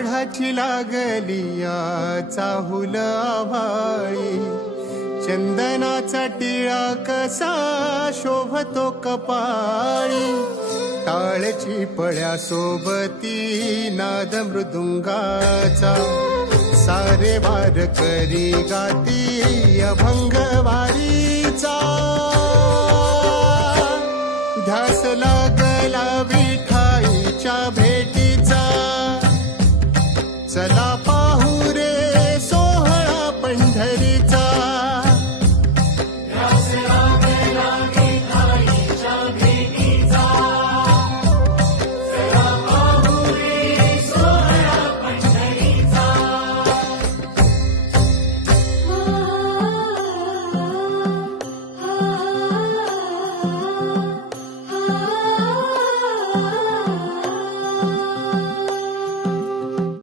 माढाची लागली या चाहुल आभाळी, चंदनाचा टिळा कसा शोभतो कपाळी, टाळची पळ्या सोबती नाद मृदुंगाचा, सारे वार करी गाती अभंग वारीचा, ध्यास लागला विठाईच्या भेटीचा, चला